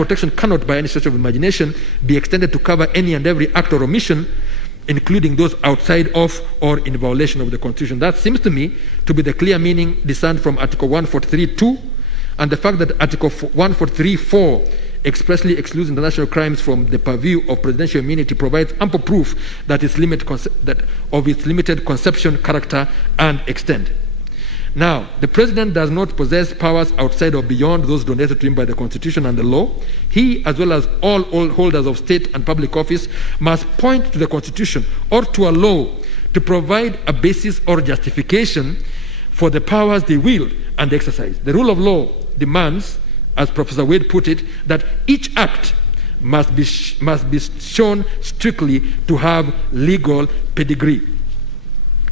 protection cannot, by any stretch of imagination, be extended to cover any and every act or omission, including those outside of or in violation of the Constitution. That seems to me to be the clear meaning discerned from Article 143.2, and the fact that Article 143.4 expressly excludes international crimes from the purview of presidential immunity provides ample proof that its limited conception, character, and extent. Now, the president does not possess powers outside or beyond those donated to him by the Constitution and the law. He, as well as all holders of state and public office, must point to the Constitution or to a law to provide a basis or justification for the powers they wield and exercise. The rule of law demands, as Professor Wade put it, that each act must be shown strictly to have legal pedigree.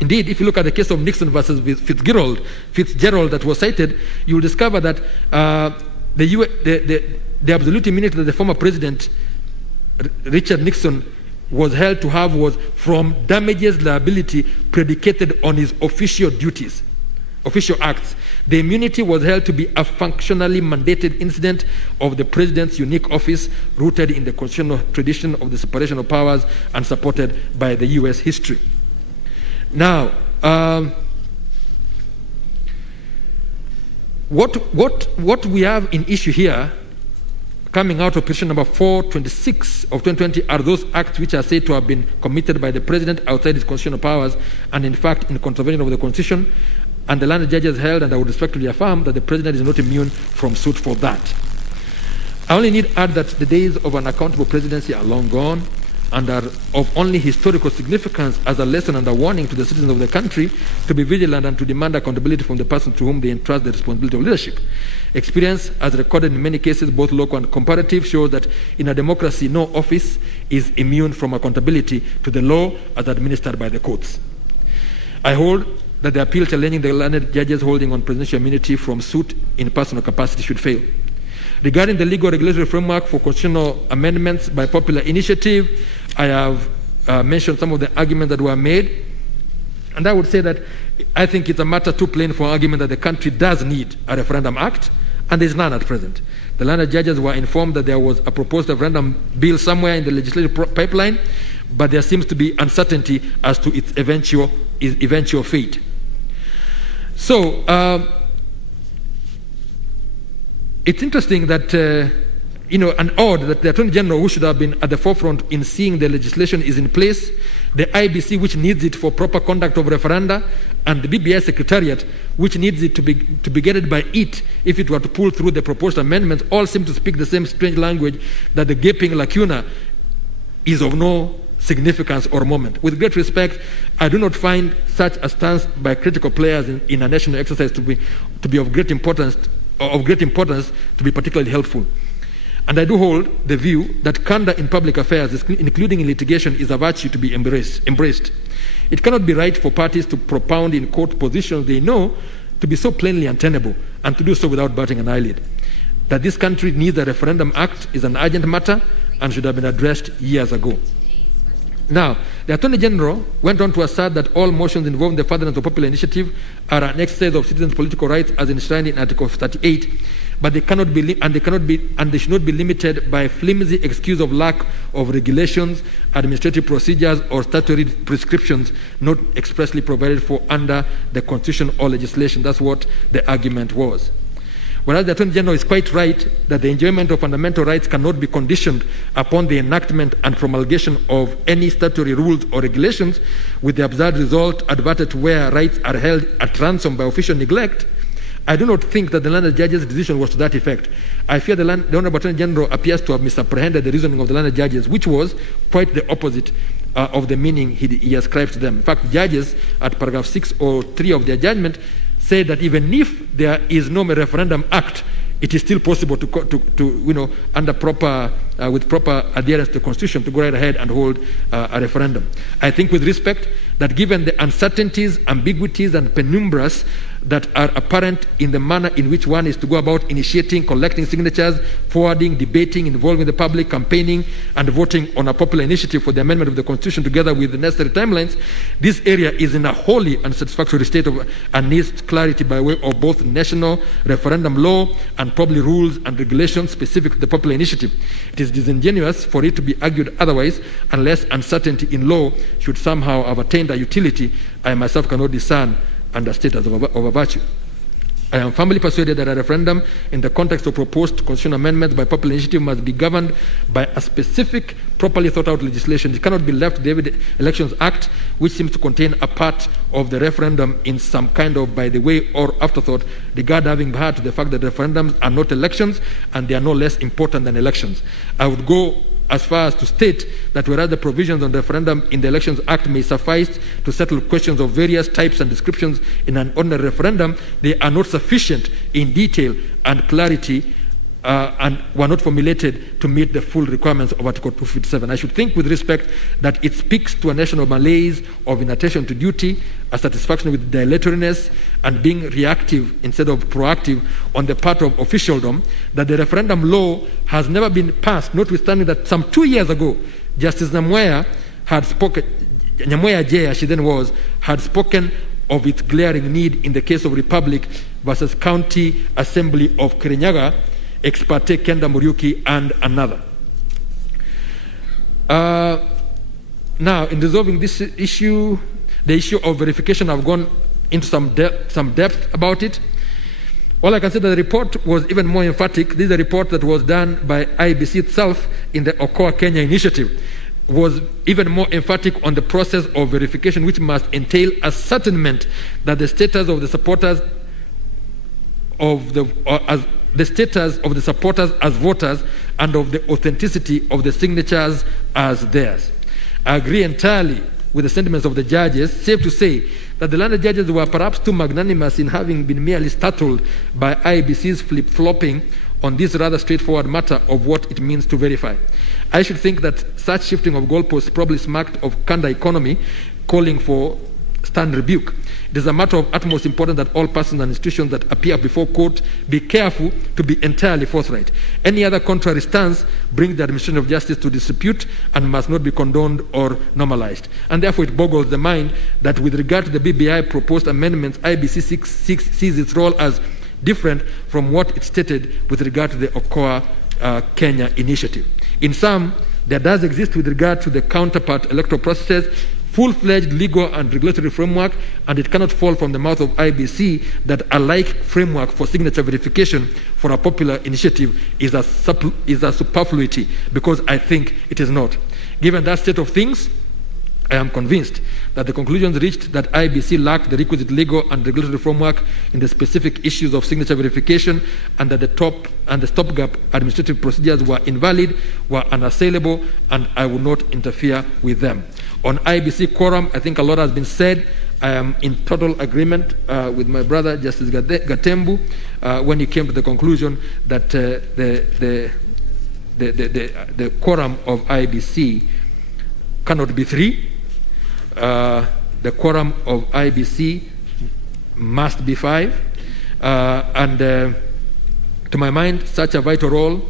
Indeed, if you look at the case of Nixon versus Fitzgerald that was cited, you will discover that the absolute immunity that the former president, Richard Nixon, was held to have was from damages liability predicated on his official duties, official acts. The immunity was held to be a functionally mandated incident of the president's unique office, rooted in the constitutional tradition of the separation of powers and supported by the U.S. history. Now, what we have in issue here, coming out of petition number 426 of 2020, are those acts which are said to have been committed by the president outside his constitutional powers and in fact in contravention of the Constitution, and the learned judges held, and I would respectfully affirm, that the president is not immune from suit for that. I only need to add that the days of an accountable presidency are long gone and are of only historical significance as a lesson and a warning to the citizens of the country to be vigilant and to demand accountability from the person to whom they entrust the responsibility of leadership. Experience, as recorded in many cases, both local and comparative, shows that in a democracy, no office is immune from accountability to the law as administered by the courts. I hold that the appeal challenging the learned judges holding on presidential immunity from suit in personal capacity should fail. Regarding the legal regulatory framework for constitutional amendments by popular initiative, I have mentioned some of the arguments that were made, and I would say that I think it's a matter too plain for argument that the country does need a referendum act, and there is none at present. The learned judges were informed that there was a proposed referendum bill somewhere in the legislative pipeline, but there seems to be uncertainty as to its eventual fate. So, it's interesting that, and odd that the Attorney General, who should have been at the forefront in seeing the legislation is in place, the IEBC, which needs it for proper conduct of referenda, and the BBI Secretariat, which needs it to be guided by it if it were to pull through the proposed amendments, all seem to speak the same strange language, that the gaping lacuna is of no significance or moment. With great respect, I do not find such a stance by critical players in a national exercise to be of great importance to be particularly helpful. And I do hold the view that candor in public affairs, including in litigation, is a virtue to be embraced. It cannot be right for parties to propound in court positions they know to be so plainly untenable, and to do so without batting an eyelid. That this country needs a referendum act is an urgent matter and should have been addressed years ago. Now, the Attorney General went on to assert that all motions involving the furtherance of popular initiative are an exercise of citizens' political rights as enshrined in Article 38, but they should not be limited by flimsy excuse of lack of regulations, administrative procedures, or statutory prescriptions not expressly provided for under the Constitution or legislation. That's what the argument was. Whereas the Attorney General is quite right that the enjoyment of fundamental rights cannot be conditioned upon the enactment and promulgation of any statutory rules or regulations, with the absurd result adverted to where rights are held at ransom by official neglect, I do not think that the learned judge's decision was to that effect. I fear the Honorable Attorney General appears to have misapprehended the reasoning of the learned judges, which was quite the opposite of the meaning he ascribes to them. In fact, judges at paragraph 6 or 3 of their judgment say that even if there is no referendum act, it is still possible to under proper with proper adherence to the Constitution, to go right ahead and hold a referendum. I think, with respect, that given the uncertainties, ambiguities, and penumbras that are apparent in the manner in which one is to go about initiating, collecting signatures, forwarding, debating, involving the public, campaigning, and voting on a popular initiative for the amendment of the Constitution together with the necessary timelines, this area is in a wholly unsatisfactory state of and needs clarity by way of both national referendum law and probably rules and regulations specific to the popular initiative. It is disingenuous for it to be argued otherwise unless uncertainty in law should somehow have attained a utility I myself cannot discern and a status of a virtue. I am firmly persuaded that a referendum in the context of proposed constitutional amendments by popular initiative must be governed by a specific, properly thought out legislation. It cannot be left to the Elections Act, which seems to contain a part of the referendum in some kind of by the way or afterthought, regard having heard to the fact that referendums are not elections and they are no less important than elections. I would go as far as to state that whereas the provisions on the referendum in the Elections Act may suffice to settle questions of various types and descriptions in an ordinary referendum, they are not sufficient in detail and clarity and were not formulated to meet the full requirements of Article 257. I should think with respect that it speaks to a national malaise of inattention to duty, a satisfaction with dilatoriness, and being reactive instead of proactive on the part of officialdom, that the referendum law has never been passed, notwithstanding that some 2 years ago, Justice Nyamweya had spoken, Nyamweya J, as she then was, had spoken of its glaring need in the case of Republic versus County Assembly of Kirinyaga, ex parte Kenda Muriuki, and another. Now, in resolving this issue, the issue of verification, I've gone into some depth about it. All I can say that the report was even more emphatic. This is a report that was done by IEBC itself in the Okoa Kenya initiative, was even more emphatic on the process of verification, which must entail ascertainment that the status of the supporters of the status of the supporters as voters and of the authenticity of the signatures as theirs. I agree entirely with the sentiments of the judges, safe to say that the landed judges were perhaps too magnanimous in having been merely startled by IEBC's flip-flopping on this rather straightforward matter of what it means to verify. I should think that such shifting of goalposts probably smacked of Kanda economy, calling for stern rebuke. It is a matter of utmost importance that all persons and institutions that appear before court be careful to be entirely forthright. Any other contrary stance brings the administration of justice to disrepute and must not be condoned or normalized. And therefore it boggles the mind that with regard to the BBI proposed amendments, IEBC sees its role as different from what it stated with regard to the Okoa Kenya initiative. In sum, there does exist with regard to the counterpart electoral processes full-fledged legal and regulatory framework, and it cannot fall from the mouth of IEBC that a like framework for signature verification for a popular initiative is a superfluity, because I think it is not. Given that state of things, I am convinced that the conclusions reached that IEBC lacked the requisite legal and regulatory framework in the specific issues of signature verification and that the stopgap administrative procedures were invalid, were unassailable, and I will not interfere with them. On IEBC quorum, I think a lot has been said. I am in total agreement with my brother, Justice Gatembu, when he came to the conclusion that the quorum of IEBC cannot be 3. The quorum of IEBC must be 5. And to my mind, such a vital role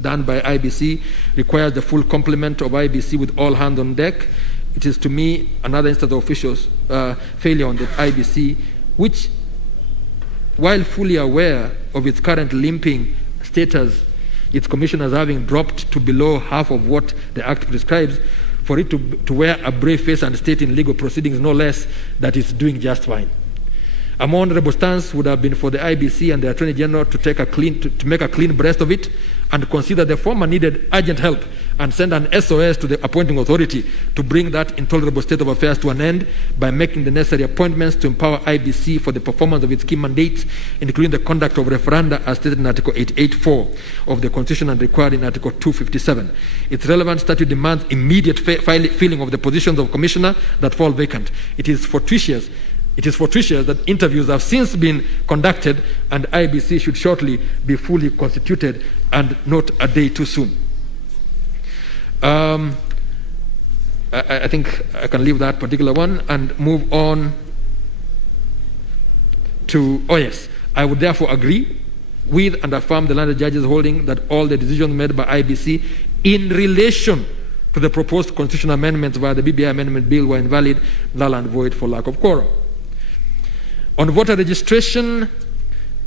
done by IEBC requires the full complement of IEBC with all hands on deck. It is to me another instance of officials' failure on the IEBC, which, while fully aware of its current limping status, its commissioners having dropped to below half of what the Act prescribes, for it to wear a brave face and state in legal proceedings no less that it's doing just fine. A more honorable stance would have been for the IEBC and the Attorney General to make a clean breast of it and consider the former needed urgent help and send an SOS to the appointing authority to bring that intolerable state of affairs to an end by making the necessary appointments to empower IEBC for the performance of its key mandates, including the conduct of referenda as stated in Article 884 of the Constitution and required in Article 257. Its relevant statute demands immediate filling of the positions of commissioner that fall vacant. It is fortuitous that interviews have since been conducted and IEBC should shortly be fully constituted and not a day too soon. I think I can leave that particular one and move on to, I would therefore agree with and affirm the landed judges holding that all the decisions made by IEBC in relation to the proposed constitutional amendments via the BBI amendment bill were invalid, null and void for lack of quorum. On voter registration,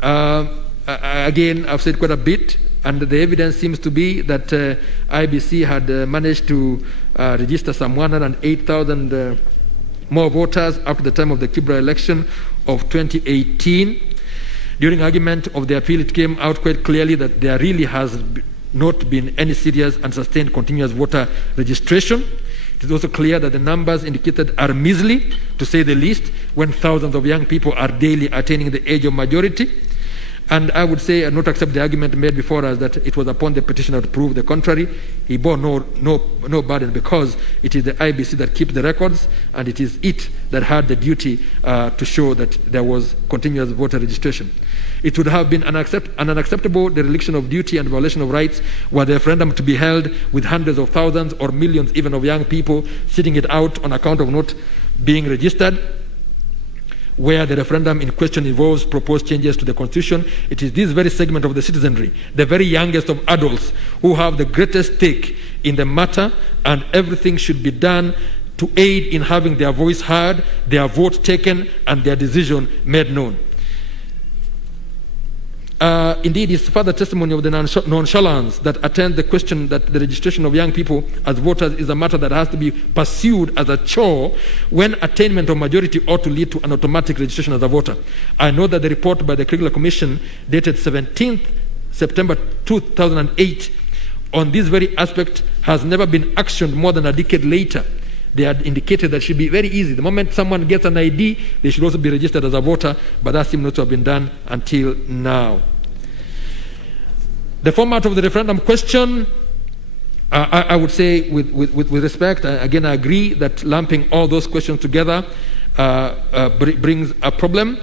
again, I've said quite a bit, and the evidence seems to be that IEBC had managed to register some 108,000 more voters up to the time of the Kibra election of 2018. During argument of the appeal, it came out quite clearly that there really has not been any serious and sustained continuous voter registration. It is also clear that the numbers indicated are measly, to say the least, when thousands of young people are daily attaining the age of majority. And I would say, and not accept the argument made before us that it was upon the petitioner to prove the contrary. He bore no burden, because it is the IEBC that keeps the records, and it is it that had the duty to show that there was continuous voter registration. It would have been an unacceptable dereliction of duty and violation of rights were the referendum to be held with hundreds of thousands or millions even of young people sitting it out on account of not being registered. Where the referendum in question involves proposed changes to the constitution, it is this very segment of the citizenry, the very youngest of adults, who have the greatest stake in the matter, and everything should be done to aid in having their voice heard, their vote taken, and their decision made known. Indeed, it's further testimony of the nonchalance that attends the question that the registration of young people as voters is a matter that has to be pursued as a chore, when attainment of majority ought to lead to an automatic registration as a voter. I know that the report by the Kriegler Commission dated 17th September 2008 on this very aspect has never been actioned more than a decade later. They had indicated that it should be very easy. The moment someone gets an ID, they should also be registered as a voter, but that seems not to have been done until now. The format of the referendum question, I would say with respect, again, I agree that lumping all those questions together brings a problem.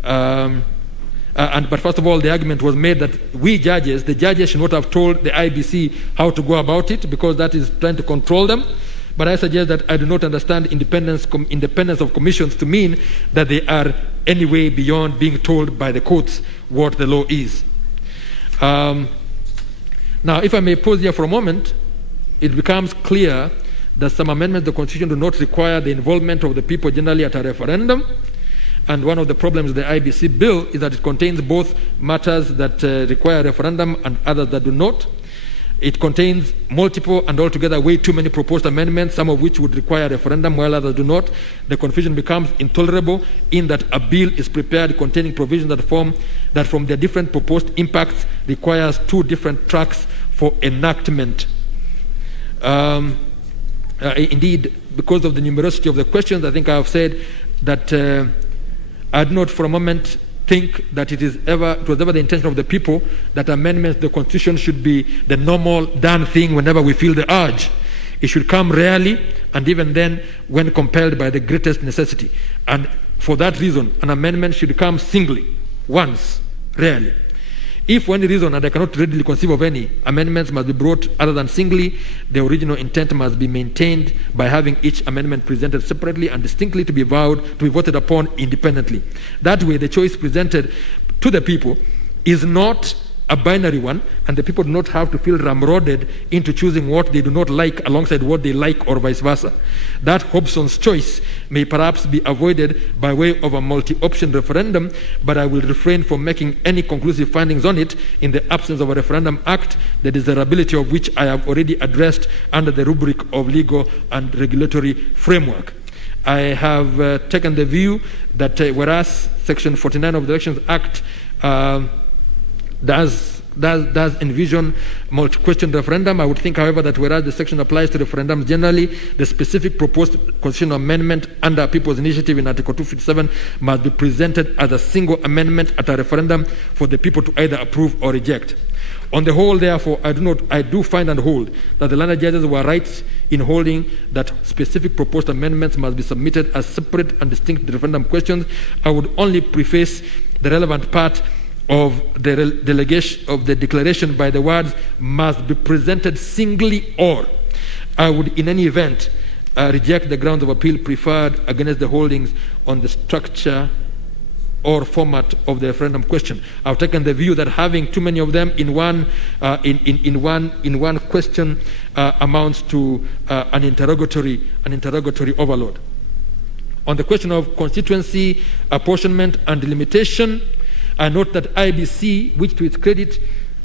But first of all, the argument was made that we judges, the judges should not have told the IEBC how to go about it, because that is trying to control them. But I suggest that I do not understand independence of commissions to mean that they are anyway beyond being told by the courts what the law is. Now, if I may pause here for a moment, it becomes clear that some amendments to the Constitution do not require the involvement of the people generally at a referendum. And one of the problems of the IEBC bill is that it contains both matters that require a referendum and others that do not. It contains multiple and altogether way too many proposed amendments, some of which would require a referendum while others do not. The confusion becomes intolerable in that a bill is prepared containing provisions that from their different proposed impacts requires two different tracks for enactment. Indeed, because of the numerosity of the questions, I think I have said that I do not for a moment think that it was ever the intention of the people that amendments to the Constitution should be the normal done thing whenever we feel the urge. It should come rarely, and even then when compelled by the greatest necessity. And for that reason, an amendment should come singly, once, rarely. If for any reason, and I cannot readily conceive of any, amendments must be brought other than singly, the original intent must be maintained by having each amendment presented separately and distinctly to be voted upon independently. That way, the choice presented to the people is not a binary one, and the people do not have to feel ramroded into choosing what they do not like alongside what they like, or vice versa. That Hobson's choice may perhaps be avoided by way of a multi-option referendum, but I will refrain from making any conclusive findings on it in the absence of a referendum act, the desirability of which I have already addressed under the rubric of legal and regulatory framework. I have taken the view that whereas Section 49 of the Elections Act does envision multi-question referendum, I would think, however, that whereas the section applies to referendums generally, the specific proposed constitutional amendment under People's Initiative in Article 257 must be presented as a single amendment at a referendum for the people to either approve or reject. On the whole, therefore, I do find and hold that the landed judges were right in holding that specific proposed amendments must be submitted as separate and distinct referendum questions. I would only preface the relevant part of the declaration by the words must be presented singly, or I would in any event reject the grounds of appeal preferred against the holdings on the structure or format of the referendum question. I've taken the view that having too many of them in one question amounts to an interrogatory overload. On the question of constituency apportionment and delimitation, I note that IEBC, which to its credit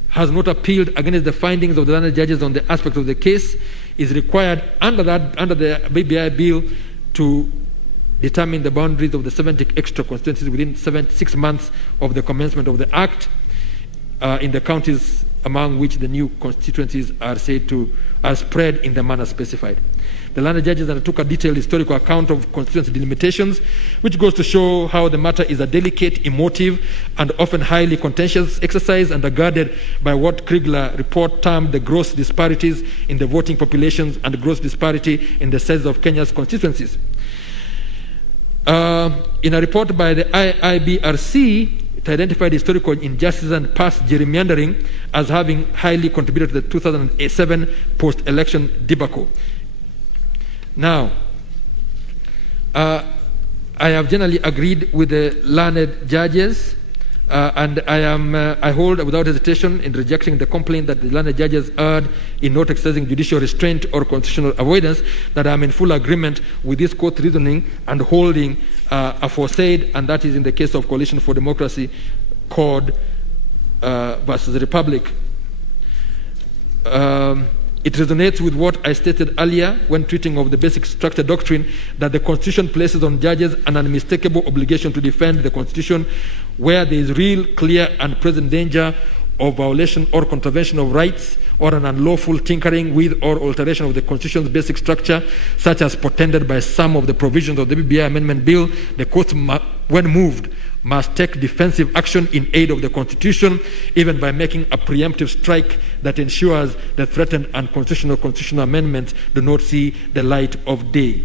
has not appealed against the findings of the learned judges on the aspect of the case, is required under the BBI bill to determine the boundaries of the 70 extra constituencies within 6 months of the commencement of the Act in the counties among which the new constituencies are spread in the manner specified. The learned judges undertook a detailed historical account of constituency delimitations, which goes to show how the matter is a delicate, emotive, and often highly contentious exercise, undergirded by what Kriegler report termed the gross disparities in the voting populations and gross disparity in the size of Kenya's constituencies. In a report by the IEBC, it identified historical injustices and past gerrymandering as having highly contributed to the 2007 post-election debacle. Now, I have generally agreed with the learned judges, and I hold without hesitation in rejecting the complaint that the learned judges erred in not exercising judicial restraint or constitutional avoidance, that I am in full agreement with this court reasoning and holding aforesaid, and that is in the case of Coalition for Democracy, CORD versus the Republic. It resonates with what I stated earlier when treating of the basic structure doctrine, that the Constitution places on judges an unmistakable obligation to defend the Constitution where there is real, clear, and present danger of violation or contravention of rights or an unlawful tinkering with or alteration of the Constitution's basic structure, such as portended by some of the provisions of the BBI Amendment Bill. The courts, when moved, must take defensive action in aid of the Constitution, even by making a preemptive strike that ensures the threatened constitutional amendments do not see the light of day.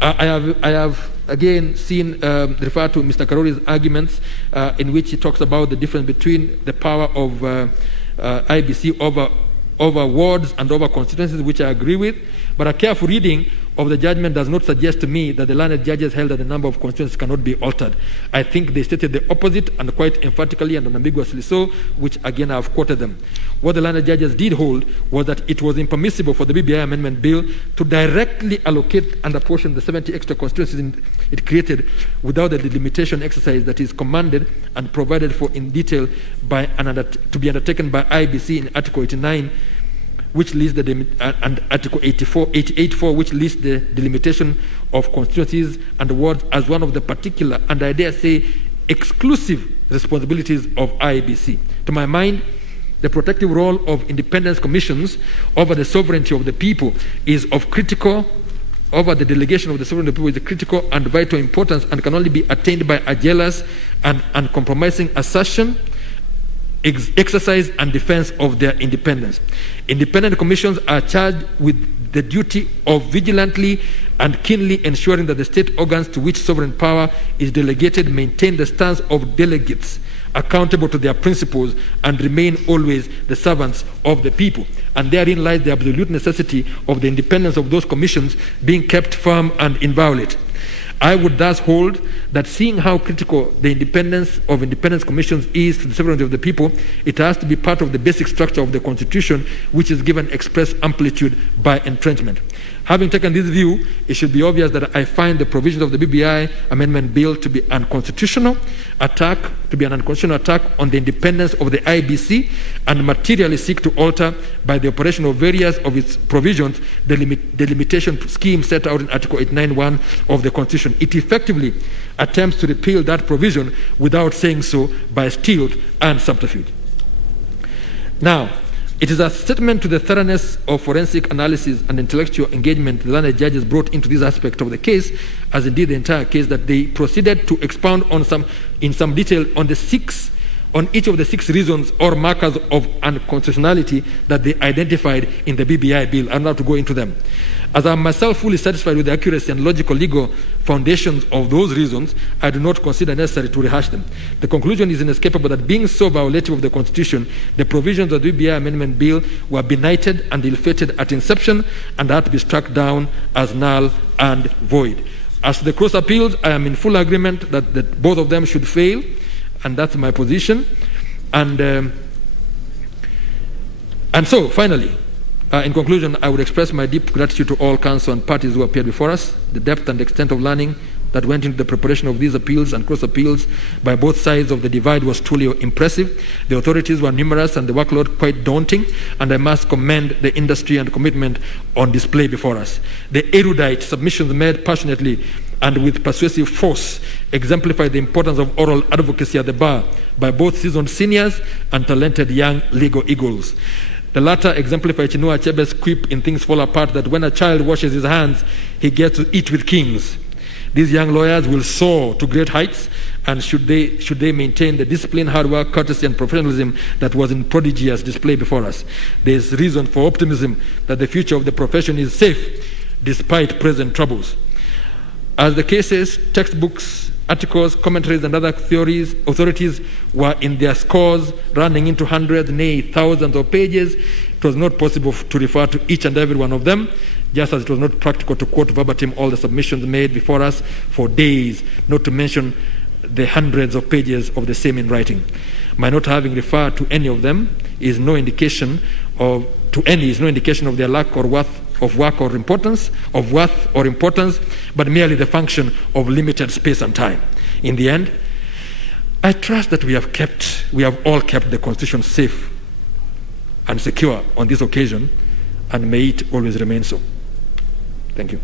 I have again seen refer to Mr. Karori's arguments in which he talks about the difference between the power of IEBC over wards and over constituencies, which I agree with. But a careful reading of the judgment does not suggest to me that the learned judges held that the number of constituencies cannot be altered. I think they stated the opposite, and quite emphatically and unambiguously so, which again I have quoted them. What the learned judges did hold was that it was impermissible for the BBI Amendment Bill to directly allocate and apportion the 70 extra constituencies it created without the delimitation exercise that is commanded and provided for in detail to be undertaken by IEBC in Article 89, which lists and Article 88.4, which lists the delimitation of constituencies and wards as one of the particular, and I dare say, exclusive responsibilities of IEBC. To my mind, the protective role of independence commissions over the sovereignty of the people is of critical, over the delegation of the sovereignty of the people is of critical and vital importance, and can only be attained by a jealous and uncompromising assertion, exercise, and defense of their independence. Independent commissions are charged with the duty of vigilantly and keenly ensuring that the state organs to which sovereign power is delegated maintain the stance of delegates accountable to their principles and remain always the servants of the people. And therein lies the absolute necessity of the independence of those commissions being kept firm and inviolate. I would thus hold that, seeing how critical the independence of independence commissions is to the sovereignty of the people, it has to be part of the basic structure of the Constitution, which is given express amplitude by entrenchment. Having taken this view, it should be obvious that I find the provisions of the BBI Amendment Bill to be an unconstitutional attack on the independence of the IEBC, and materially seek to alter, by the operation of various of its provisions, the limitation scheme set out in Article 89.1 of the Constitution. It effectively attempts to repeal that provision without saying so by stealth and subterfuge. Now, it is a statement to the thoroughness of forensic analysis and intellectual engagement the learned judges brought into this aspect of the case, as indeed the entire case, that they proceeded to expound on in some detail on the 6 on each of the 6 reasons or markers of unconstitutionality that they identified in the BBI bill. I'm not to go into them. As I'm myself fully satisfied with the accuracy and logical legal foundations of those reasons, I do not consider necessary to rehash them. The conclusion is inescapable that being so violative of the Constitution, the provisions of the BBI Amendment Bill were benighted and ill-fated at inception and had to be struck down as null and void. As to the cross appeals, I am in full agreement that both of them should fail, and that's my position. And so, finally, in conclusion, I would express my deep gratitude to all counsel and parties who appeared before us. The depth and extent of learning that went into the preparation of these appeals and cross appeals by both sides of the divide was truly impressive. The authorities were numerous and the workload quite daunting, and I must commend the industry and commitment on display before us. The erudite submissions made passionately and with persuasive force exemplify the importance of oral advocacy at the bar by both seasoned seniors and talented young legal eagles. The latter exemplify Chinua Achebe's quip in Things Fall Apart that when a child washes his hands, he gets to eat with kings. These young lawyers will soar to great heights, and should they maintain the discipline, hard work, courtesy, and professionalism that was in prodigious display before us. There is reason for optimism that the future of the profession is safe despite present troubles. As the cases, textbooks, articles, commentaries, and other authorities were in their scores, running into hundreds, nay, thousands of pages, it was not possible to refer to each and every one of them, just as it was not practical to quote verbatim all the submissions made before us for days, not to mention the hundreds of pages of the same in writing. My not having referred to any of them is no indication of their lack or worth of work or importance, of worth or importance, but merely the function of limited space and time. In the end, I trust that we have all kept the Constitution safe and secure on this occasion, and may it always remain so. Thank you.